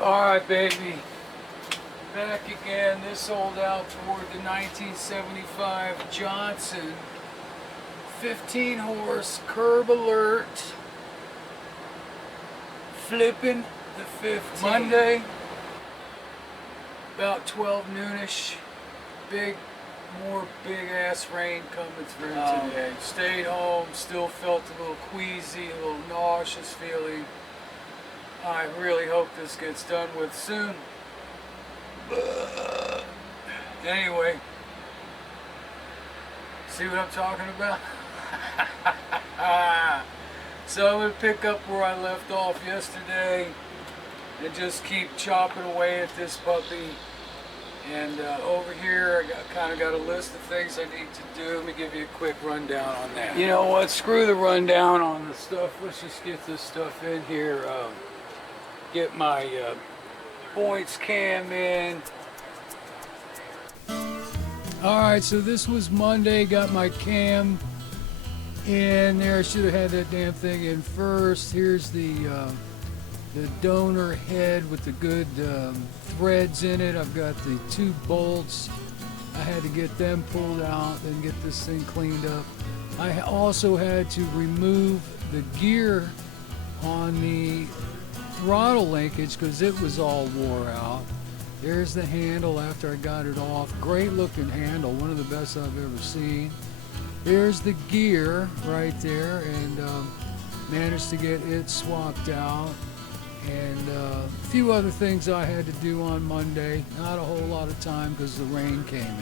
Alright, baby. Back again. This old outboard, the 1975 Johnson. 15 horse, curb alert. Flipping the 15. Monday, about 12 noonish. More big ass rain coming through today. Stayed home, still felt a little queasy, a little nauseous feeling. I really hope this gets done with soon. Anyway, see what I'm talking about? So I'm going to pick up where I left off yesterday and just keep chopping away at this puppy. And over here I kind of got a list of things I need to do. Let me give you a quick rundown on that. You know what? Screw the rundown on the stuff. Let's just get this stuff in here. Get my points cam in. Alright, so this was Monday. Got my cam in there. I should have had that damn thing in first. Here's the donor head with the good threads in it. I've got the 2 bolts. I had to get them pulled out and get this thing cleaned up. I also had to remove the gear on the throttle linkage because it was all wore out. There's the handle after I got it off. Great looking handle, one of the best I've ever seen. There's the gear right there, and managed to get it swapped out. And a few other things I had to do on Monday. Not a whole lot of time because the rain came in.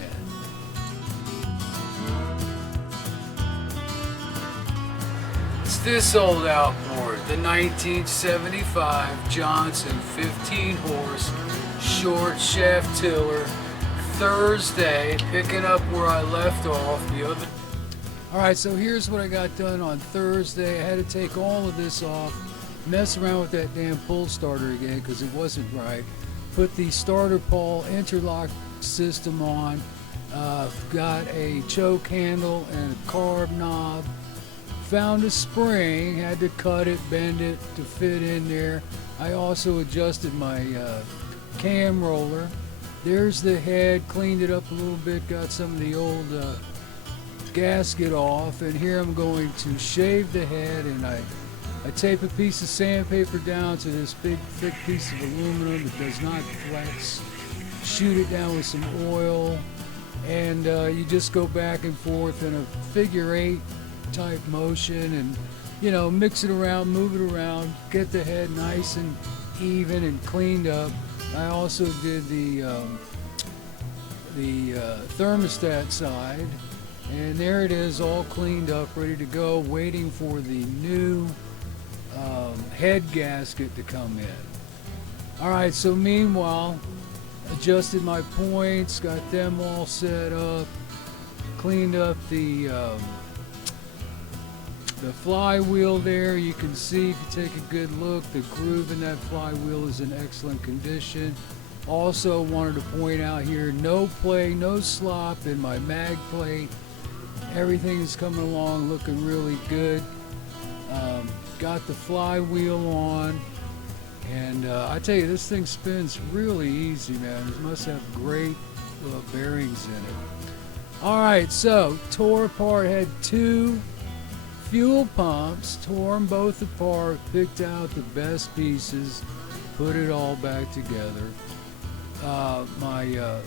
It's this old outboard, the 1975 Johnson 15 horse short shaft tiller. Thursday, picking up where I left off the other. Alright, so here's what I got done on Thursday. I had to take all of this off. Mess around with that damn pull starter again because it wasn't right. Put the starter pawl interlock system on. Got a choke handle and a carb knob. Found a spring, had to cut it, bend it to fit in there. I also adjusted my cam roller. There's the head, cleaned it up a little bit, got some of the old gasket off, and here I'm going to shave the head, and I tape a piece of sandpaper down to this big thick piece of aluminum that does not flex. Shoot it down with some oil, and you just go back and forth in a figure 8 type motion, and you know, mix it around, move it around, get the head nice and even and cleaned up. I also did the thermostat side, and there it is, all cleaned up, ready to go, waiting for the new head gasket to come in. Alright, so meanwhile, adjusted my points, got them all set up, cleaned up the flywheel there. You can see, if you take a good look, the groove in that flywheel is in excellent condition. Also wanted to point out here, no play, no slop in my mag plate. Everything is coming along looking really good. Got the flywheel on, and I tell you, this thing spins really easy, man. It must have great bearings in it. Alright, so tore apart, had 2 fuel pumps, tore them both apart, picked out the best pieces, put it all back together. My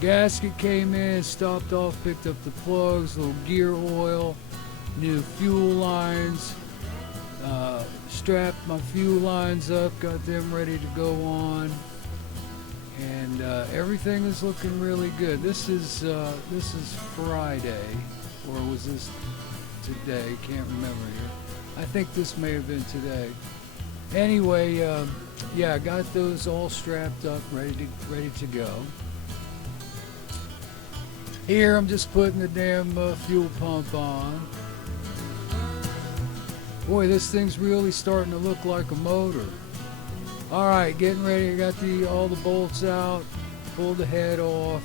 gasket came in, stopped off, picked up the plugs, little gear oil, new fuel lines, strapped my fuel lines up, got them ready to go on, and everything is looking really good. This is Friday, or was this today? Can't remember here. I think this may have been today. Anyway, yeah, got those all strapped up, ready to go. Here I'm just putting the damn fuel pump on. Boy, this thing's really starting to look like a motor. Alright, getting ready. I got all the bolts out, pulled the head off,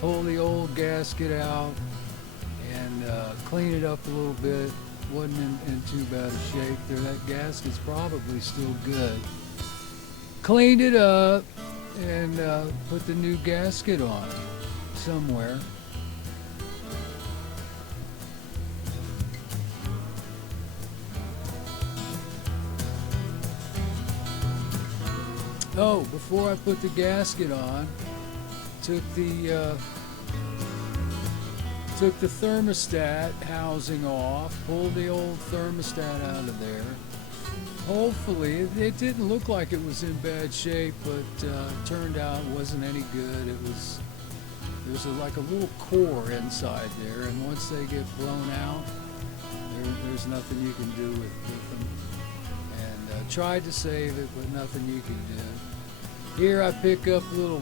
pulled the old gasket out, and clean it up a little bit. Wasn't in too bad a shape there. That gasket's probably still good. cleaned it up and put the new gasket on somewhere. Oh, before I put the gasket on, took the thermostat housing off, pulled the old thermostat out of there. Hopefully, it didn't look like it was in bad shape, but it turned out it wasn't any good. There's like a little core inside there, and once they get blown out, there's nothing you can do with them. And tried to save it, but nothing you can do. Here I pick up little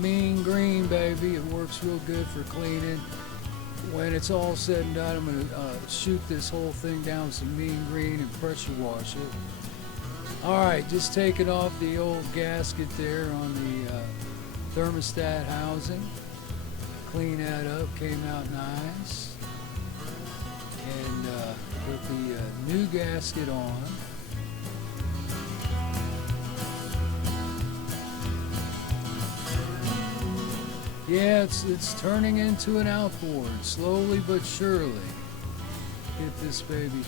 mean green, baby. It works real good for cleaning. When it's all said and done, I'm going to shoot this whole thing down with some mean green and pressure wash it. Alright, just taking off the old gasket there on the thermostat housing. Clean that up, came out nice. And put the new gasket on. Yeah, it's turning into an outboard, slowly but surely. Get this baby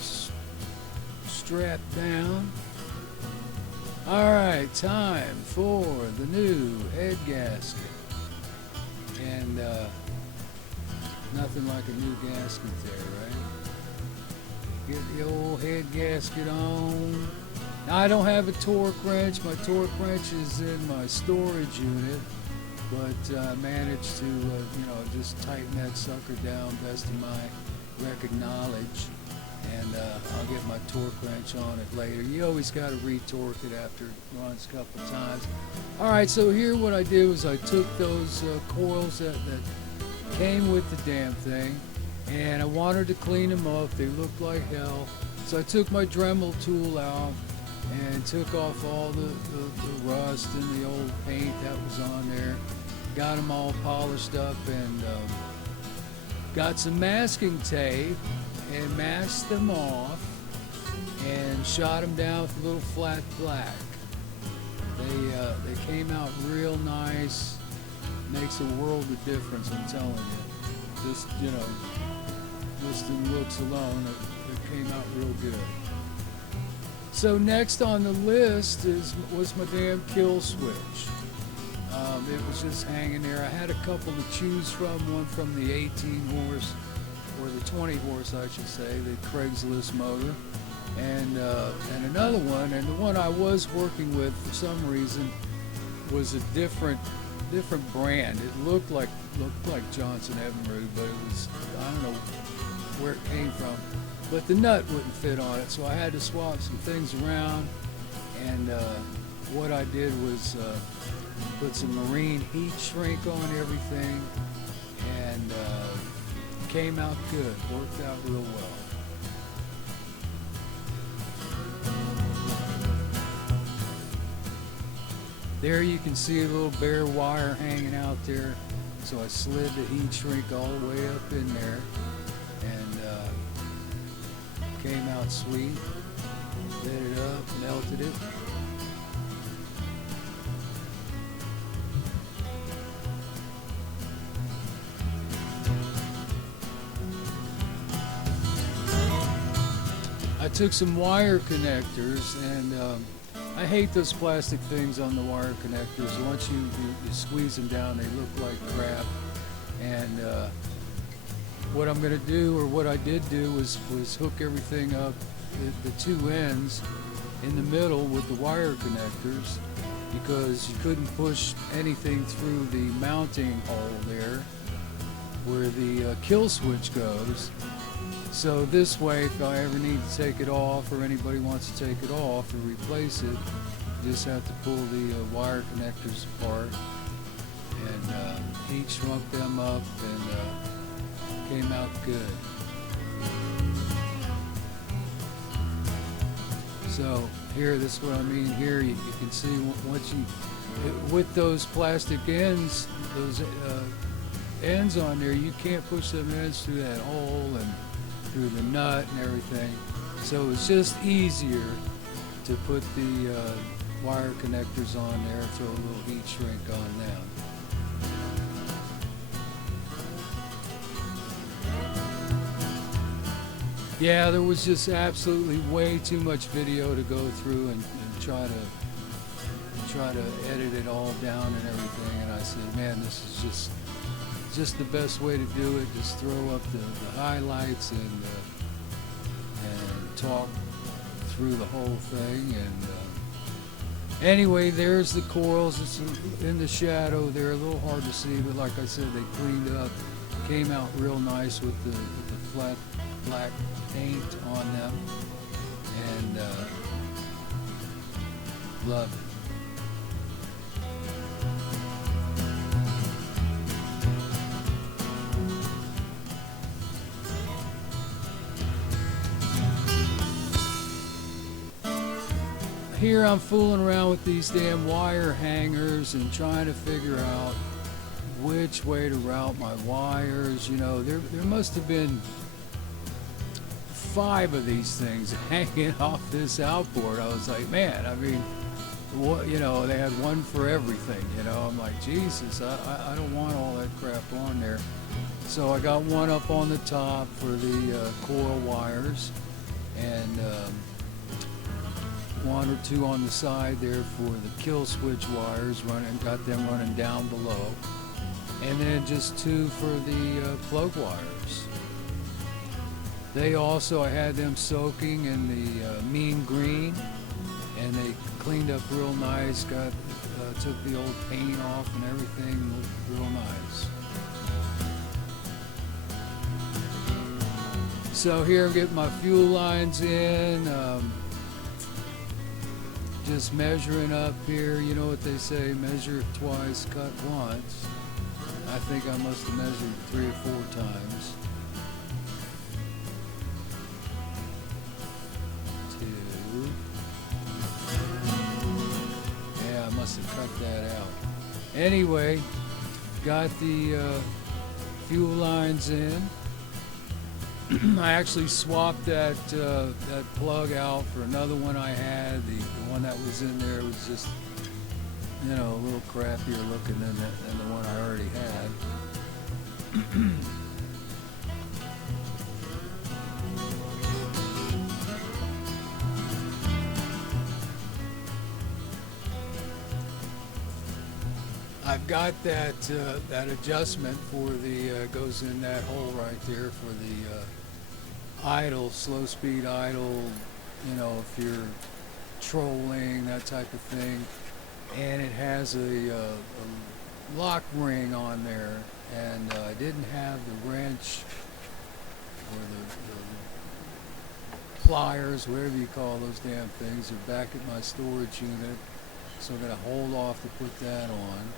strapped down. Alright, time for the new head gasket. And nothing like a new gasket there, right? Get the old head gasket on. Now, I don't have a torque wrench. My torque wrench is in my storage unit. But managed to, just tighten that sucker down best of my record knowledge. And I'll get my torque wrench on it later. You always got to re-torque it after it runs a couple of times. Alright, so here what I did was I took those coils that came with the damn thing, and I wanted to clean them up. They looked like hell. So I took my Dremel tool out and took off all the rust and the old paint that was on there. Got them all polished up and got some masking tape and masked them off and shot them down with a little flat black. They came out real nice. Makes a world of difference, I'm telling you. Just in looks alone, it came out real good. So next on the list was my damn kill switch. It was just hanging there. I had a couple to choose from, one from the 18 horse, or the 20 horse I should say, the Craigslist motor, and another one, and the one I was working with for some reason was a different brand. It looked like Johnson Evinrude, but it was, I don't know where it came from. But the nut wouldn't fit on it, so I had to swap some things around, and what I did was put some marine heat shrink on everything, and came out good, worked out real well. There you can see a little bare wire hanging out there, so I slid the heat shrink all the way up in there, and came out sweet. Lit it up, melted it. I took some wire connectors, and I hate those plastic things on the wire connectors. Once you squeeze them down, they look like crap. And what I'm going to do, or what I did do, was hook everything up, the two ends in the middle with the wire connectors, because you couldn't push anything through the mounting hole there where the kill switch goes. So this way, if I ever need to take it off, or anybody wants to take it off or replace it, you just have to pull the wire connectors apart, and heat shrunk them up, and came out good. So here, this is what I mean here. You can see once with those plastic ends, those ends on there, you can't push them ends through that hole and through the nut and everything. So it's just easier to put the wire connectors on there, throw a little heat shrink on them. Yeah, there was just absolutely way too much video to go through and try to edit it all down and everything. And I said, man, this is just the best way to do it. Just throw up the highlights and talk through the whole thing. And anyway, there's the corals. It's in the shadow. They're a little hard to see, but like I said, they cleaned up, came out real nice with the flat black paint on them, and love it. Here I'm fooling around with these damn wire hangers and trying to figure out which way to route my wires. You know, there must have been 5 of these things hanging off this outboard. I was like, man, I mean, what, you know, they had one for everything, you know. I'm like, Jesus, I don't want all that crap on there. So I got one up on the top for the coil wires, and 1 or 2 on the side there for the kill switch wires, got them running down below, and then just 2 for the plug wires. They also, I had them soaking in the mean green, and they cleaned up real nice, took the old paint off and everything, looked real nice. So here I'm getting my fuel lines in, just measuring up here. You know what they say, measure twice, cut once. I think I must have measured 3 or 4 times. 2. Yeah, I must have cut that out. Anyway, got the fuel lines in. I actually swapped that plug out for another one I had. The one that was in there was just, you know, a little crappier looking than the one I already had. I've got that adjustment for the goes in that hole right there for the idle, slow speed idle, you know, if you're trolling, that type of thing. And it has a lock ring on there, and I didn't have the wrench or the pliers, whatever you call those damn things. They're back at my storage unit, so I'm going to hold off to put that on.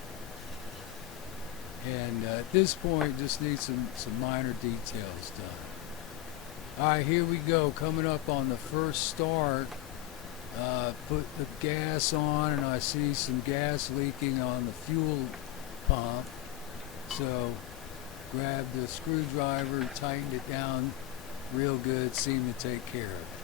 And at this point, just need some minor details done. Alright, here we go. Coming up on the first start, put the gas on, and I see some gas leaking on the fuel pump. So, grabbed the screwdriver, tightened it down real good, seemed to take care of it.